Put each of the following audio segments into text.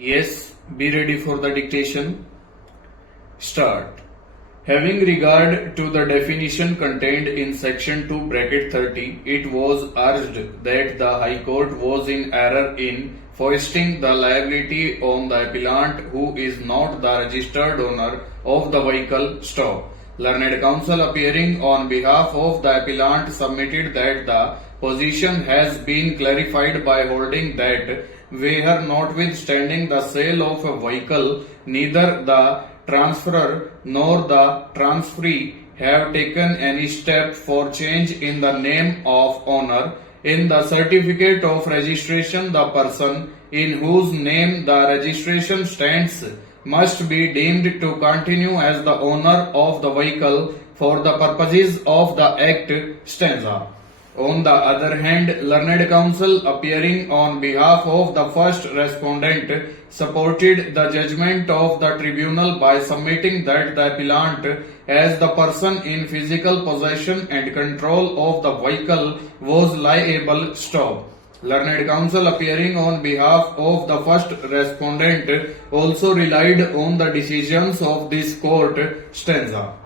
Yes, be ready for the dictation. Start. Having regard to the definition contained in section 2 bracket 30, it was urged that the High Court was in error in foisting the liability on the appellant who is not the registered owner of the vehicle. Stop. Learned counsel appearing on behalf of the appellant submitted that the position has been clarified by holding that where notwithstanding the sale of a vehicle, neither the transferor nor the transferee have taken any step for change in the name of owner. In the certificate of registration, the person in whose name the registration stands must be deemed to continue as the owner of the vehicle for the purposes of the Act stanza. On the other hand, learned counsel appearing on behalf of the first respondent supported the judgment of the tribunal by submitting that the appellant as the person in physical possession and control of the vehicle was liable. Stop. Learned counsel appearing on behalf of the first respondent also relied on the decisions of this court stanza.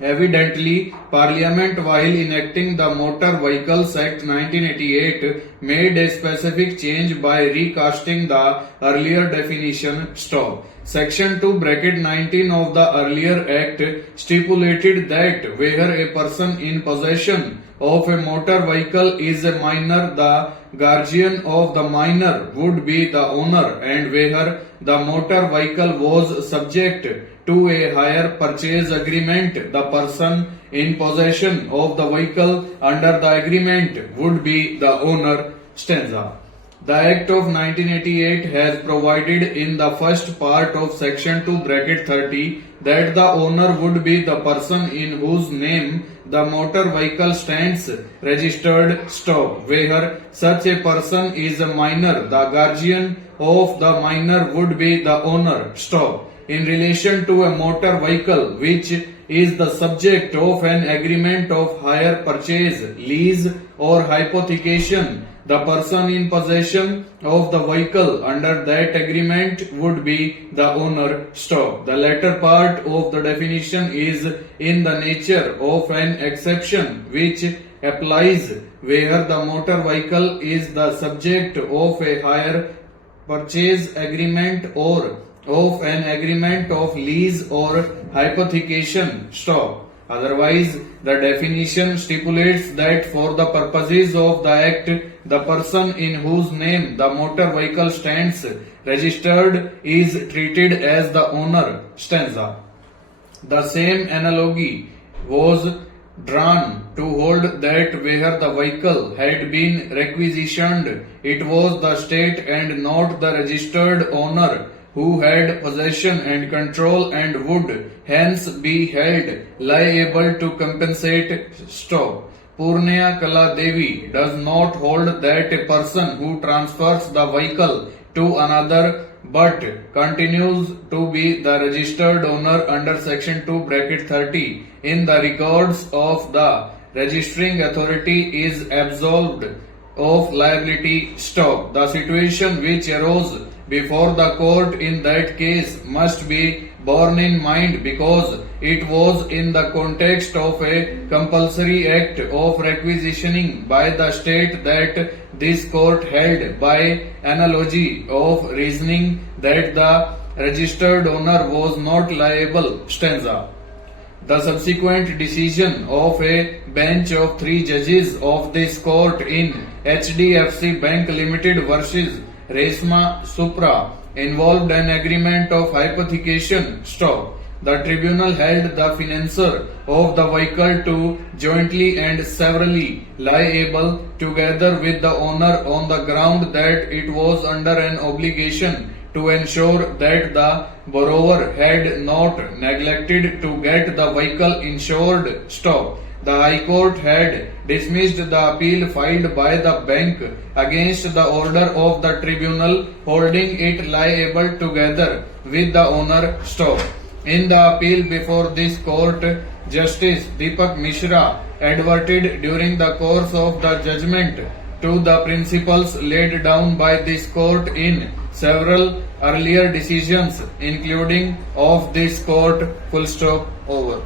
Evidently, Parliament, while enacting the Motor Vehicles Act 1988, made a specific change by recasting the earlier definition. Stop. Section 2 bracket 19 of the earlier Act stipulated that where a person in possession of a motor vehicle is a minor, the guardian of the minor would be the owner, and where the motor vehicle was subject to a hire purchase agreement, the person in possession of the vehicle under the agreement would be the owner. Stanza. The Act of 1988 has provided in the first part of section 2 bracket 30 that the owner would be the person in whose name the motor vehicle stands registered. Stop. Where such a person is a minor, the guardian of the minor would be the owner. Stop. In relation to a motor vehicle which is the subject of an agreement of hire purchase, lease or hypothecation, the person in possession of the vehicle under that agreement would be the owner. Stop. The latter part of the definition is in the nature of an exception which applies where the motor vehicle is the subject of a hire purchase agreement or of an agreement of lease or hypothecation. Stop. Otherwise, the definition stipulates that for the purposes of the Act, the person in whose name the motor vehicle stands registered is treated as the owner. Stanza. The same analogy was drawn to hold that where the vehicle had been requisitioned, it was the state and not the registered owner who had possession and control and would hence be held liable to compensate. Stop. Purnia Kala Devi does not hold that a person who transfers the vehicle to another but continues to be the registered owner under section 2 bracket 30 in the records of the registering authority is absolved of liability. Stop. The situation which arose before the court in that case must be borne in mind because it was in the context of a compulsory act of requisitioning by the state that this court held by analogy of reasoning that the registered owner was not liable. Stanza. The subsequent decision of a bench of 3 judges of this court in HDFC Bank Limited versus Resma Supra involved an agreement of hypothecation. Stop. The tribunal held the financier of the vehicle to jointly and severally liable together with the owner on the ground that it was under an obligation to ensure that the borrower had not neglected to get the vehicle insured. Stop. The High Court had dismissed the appeal filed by the bank against the order of the tribunal holding it liable together with the owner. Stop. In the appeal before this court, Justice Deepak Mishra adverted during the course of the judgment to the principles laid down by this court in several earlier decisions, including of this court, full stop, over.